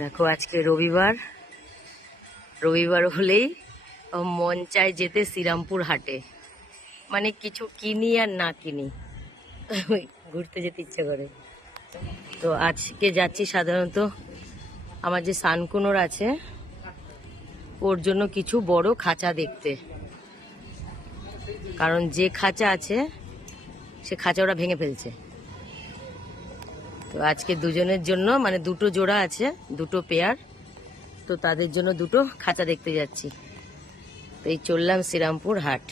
দেখো আজকে রবিবার রবিবার হলেই মন চায় যেতে শ্রীরামপুর হাটে, মানে কিছু কিনি আর না কিনি ঘুরতে যেতে ইচ্ছে করে। তো আজকে যাচ্ছি সাধারণত আমার যে সানকুনোর আছে ওর জন্য কিছু বড় খাঁচা দেখতে, কারণ যে খাঁচা আছে সে খাঁচা ওরা ভেঙে ফেলছে। তো আজকে দুজনের জন্য মানে দুটো জোড়া আছে, দুটো পেয়ার, তো তাদের জন্য দুটো খাঁচা দেখতে যাচ্ছি। তো এই চললাম শ্রীরামপুর হাট।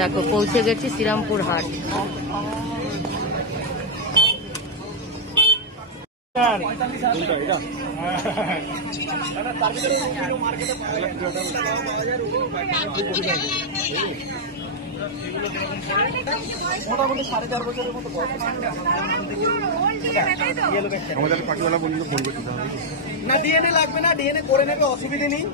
দেখো পৌঁছে গেছি শ্রীরামপুর হাট। মোটামুটি 4.5 বছরের মতো আমাদের পাটিওয়ালা বললো ফোন করতে হবে না, ডিএনএ লাগবে না, ডিএনএ করে নেবে, অসুবিধা নেই।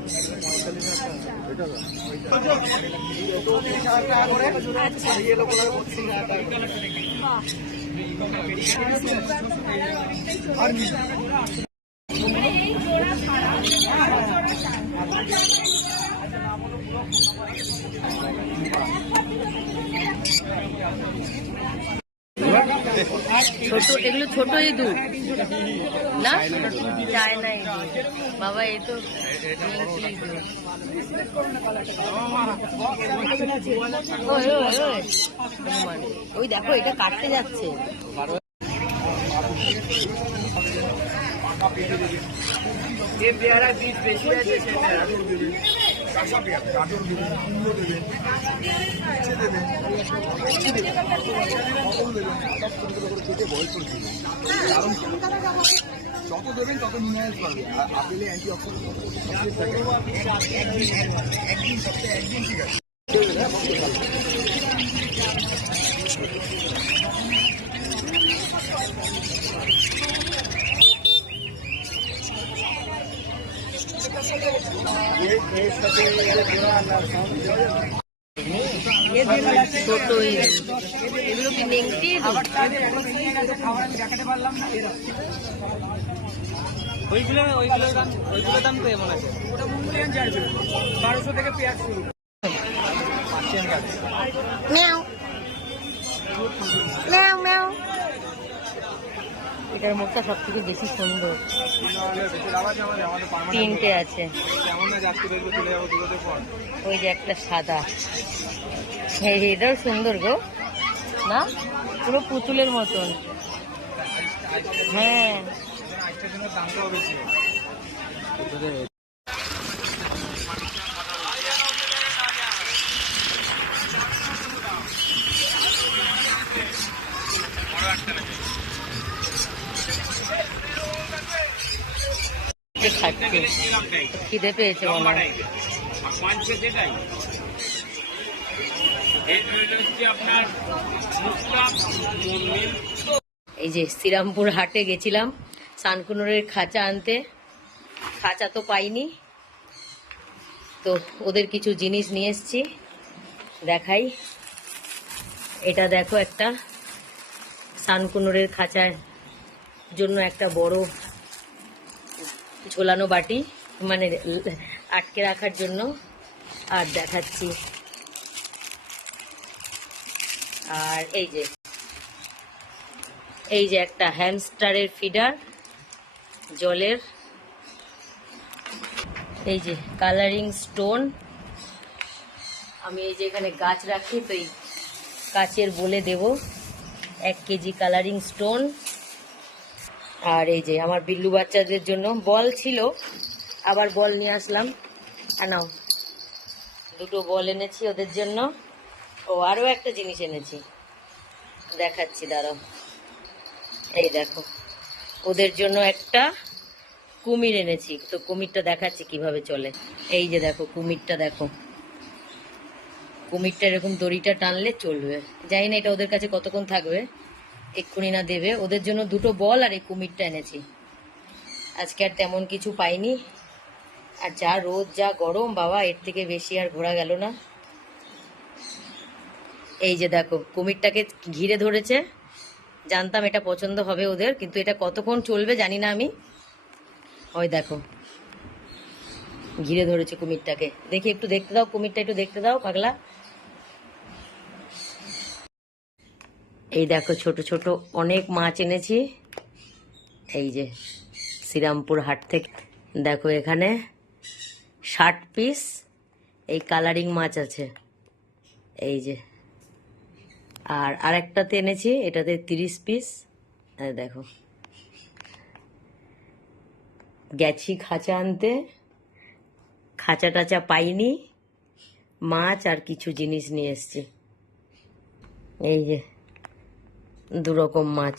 ছোট এগুলো ছোট ইঁদুর না, চায় না ইঁদুর বাবা, এই তো ওই দেখো এটা কাটতে যাচ্ছে। যত দেবেন তত মিনারেলস পাবে। আর আপেলে অ্যান্টি একদিন সপ্তাহে একদিন ঠিক আছে। ছোট এগুলো কি নেংটি? ওইগুলোর দাম কেমন আছে? ওটা মুন্ডলিয়ান চার্জ 1200 থেকে পেয়ার শুরু। এটার মুখটা সব থেকে বেশি সুন্দর, তিনটে আছে। ওই যে একটা সাদা, এটাও সুন্দর গো, না পুরো পুতুলের মতন। হ্যাঁ খাচ্ছে, খিদে পেয়েছে মনে হয়। এই যে শ্রীরামপুর হাটে গেছিলাম সানকুনোরের খাঁচা আনতে, খাঁচা তো পাইনি, তো ওদের কিছু জিনিস নিয়ে এসছি দেখাই। এটা দেখো একটা সানকুনোরের খাঁচার জন্য একটা বড় ঝোলানো বাটি, মানে আটকে রাখার জন্য। আর দেখাচ্ছি, আর এই যে একটা হ্যামস্টারের ফিডার জলের, এই যে কালারিং স্টোন। আমি এই যে এখানে গাছ রাখি, তো এই কাচের বলে দেব 1 কেজি কালারিং স্টোন। আর এই যে আমার বিল্লু বাচ্চাদের জন্য বল ছিল, আবার বল নিয়ে আসলাম। নাও, দুটো বল এনেছি ওদের জন্য। ও আরও একটা জিনিস এনেছি, দেখাচ্ছি দাঁড়াও। এই দেখো ওদের জন্য একটা কুমির এনেছি, তো কুমিরটা দেখাচ্ছি কিভাবে চলে। এই যে দেখো কুমিরটা, দেখো কুমিরটা এরকম দড়িটা টানলে চলবে। জানি না এটা ওদের কাছে কতক্ষণ থাকবে, এক্ষুনি না দেবে। ওদের জন্য দুটো বল আর এই কুমিরটা এনেছি। আজকে আর তেমন কিছু পাইনি, আর যা রোদ যা গরম বাবা, এর থেকে বেশি আর ঘোরা গেল না। এই যে দেখো কুমিরটাকে ঘিরে ধরেছে, জানতাম এটা পছন্দ হবে ওদের, কিন্তু এটা কতক্ষণ চলবে জানি না আমি। ওই দেখো ঘিরে ধরেছে কুমিরটাকে, দেখি একটু দেখতে দাও, কুমিরটা একটু দেখতে দাও পাগলা। এই দেখো ছোট ছোট অনেক মাছ এনেছি, এই যে শ্রীরামপুর হাট থেকে। দেখো এখানে 60 পিস এই কালারিং মাছ আছে, এই যে। আর আরেকটাতে এনেছি, এটাতে 30 পিস। দেখো গেছি খাঁচা আনতে, খাঁচা টাচা পাইনি, মাছ আর কিছু জিনিস নিয়ে এসছি। এই যে 2 রকম মাছ।